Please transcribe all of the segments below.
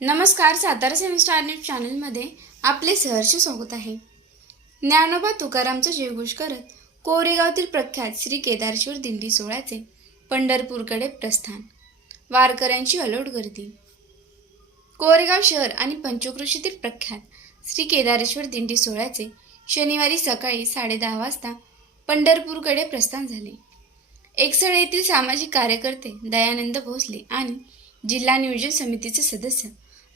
नमस्कार Satara semester news चॅनलमध्ये आपले सहर्ष स्वागत आहे. ज्ञानोबा तुकारामचा जयघोष करत कोरेगावतील प्रख्यात श्री केदारेश्वर दिंडी सोहळ्याचे पंढरपूरकडे प्रस्थान वारकऱ्यांची अलोट गर्दी. कोरेगाव शहर आणि पंचक्रोशीतील प्रख्यात श्री केदारेश्वर दिंडी सोहळ्याचे शनिवारी सकाळी साडेदहा वाजता पंढरपूरकडे प्रस्थान झाले. एकसळ येथील सामाजिक कार्यकर्ते दयानंद भोसले आणि जिल्हा नियोजन समितीचे सदस्य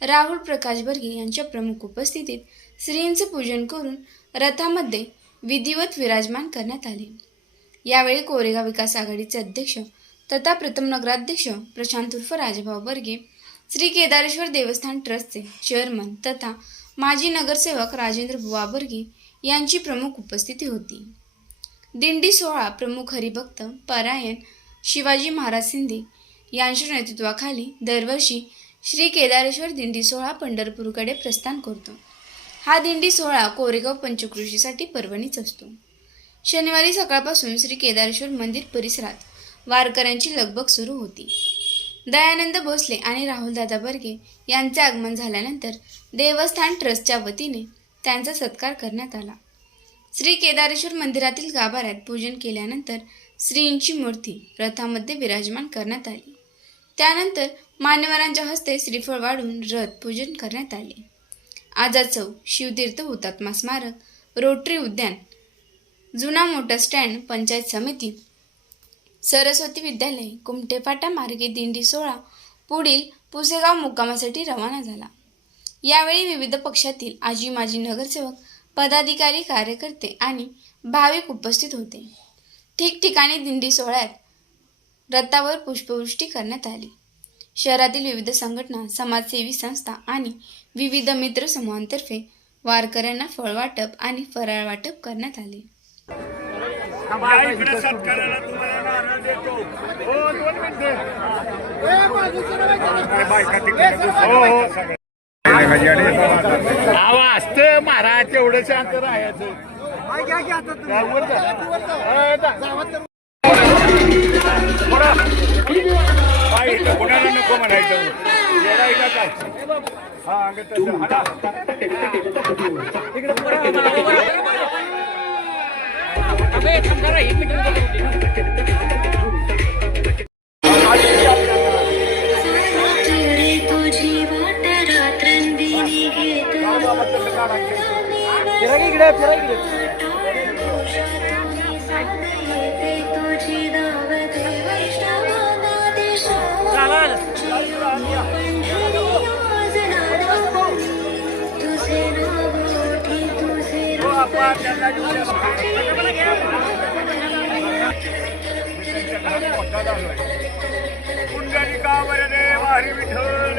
राहुल प्रकाश बर्गे यांच्या प्रमुख उपस्थितीत श्रींचं पूजन करून रथामध्ये विधिवत विराजमान करण्यात आले. यावेळी कोरेगाव विकास आघाडीचे अध्यक्ष तथा प्रथम नगराध्यक्ष प्रशांत उर्फ राजभाऊ बर्गे श्री केदारेश्वर देवस्थान ट्रस्टचे चेअरमन तथा माजी नगरसेवक राजेंद्र बुवा बर्गे यांची प्रमुख उपस्थिती होती. दिंडी सोहळा प्रमुख हरिभक्त परायण शिवाजी महाराज सिंधी यांच्या नेतृत्वाखाली दरवर्षी श्री केदारेश्वर दिंडी सोहळा पंढरपूरकडे प्रस्थान करतो. हा दिंडी सोहळा कोरेगाव पंचकृषीसाठी पर्वणीच असतो. शनिवारी सकाळपासून श्री केदारेश्वर मंदिर परिसरात वारकऱ्यांची लगबग सुरू होती. दयानंद भोसले आणि राहुलदादा बर्गे यांचे आगमन झाल्यानंतर देवस्थान ट्रस्टच्या वतीने त्यांचा सत्कार करण्यात आला. श्री केदारेश्वर मंदिरातील गाभाऱ्यात पूजन केल्यानंतर श्रींची मूर्ती रथामध्ये विराजमान करण्यात आली. त्यानंतर मान्यवरांच्या हस्ते श्रीफळ वाढून रथ पूजन करण्यात आले. आझाद चौक शिवतीर्थ हुतात्मा स्मारक रोटरी उद्यान जुना मोटर स्टँड पंचायत समिती सरस्वती विद्यालय कुमटेफाटा मार्गे दिंडी सोहळा पुढील पुसेगाव मुक्कामासाठी रवाना झाला. यावेळी विविध पक्षातील आजी माजी नगरसेवक पदाधिकारी कार्यकर्ते आणि भाविक उपस्थित होते. ठिकठिकाणी दिंडी सोहळ्यात रथावर पुष्पवृष्टी करण्यात आली. शहरातील विविध संघटना समाजसेवी संस्था आणि विविध मित्र समूहांतर्फे वारकऱ्यांना फळ वाटप आणि फराळ वाटप करण्यात आले. आवाज ते महाराज तेवढं शांत राहायचं. हा अंग इकडे फिरा इकडे. कुंडलिका वरदे वारी Vitthal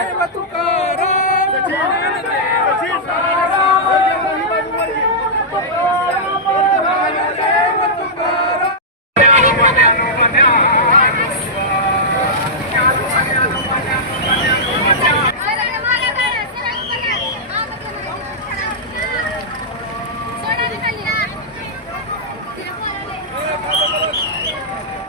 Hey, Matukaro! Hey, Matukaro!